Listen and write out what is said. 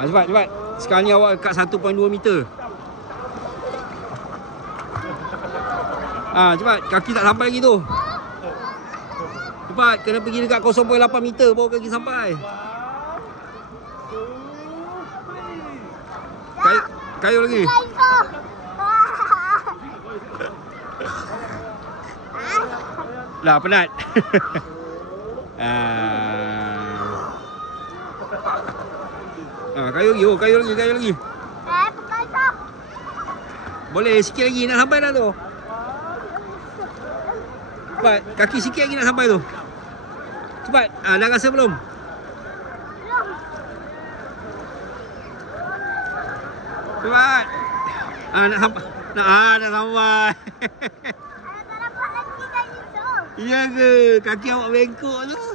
Cepat, cepat. Sekarang ni awak kat 1.2 meter. Cepat. Kaki tak sampai lagi tu. Cepat. Kena pergi dekat 0.8 meter baru kaki sampai. Kayu lagi. Dah penat. Kayu lagi. Kayu lagi. Boleh sikit lagi nak sampai dah tu. Cepat. Kaki sikit lagi nak sampai tu. Cepat. Dah rasa belum? Cepat. Nak sampai. Nak sampai. Ya ke? Kaki awak bengkok tu.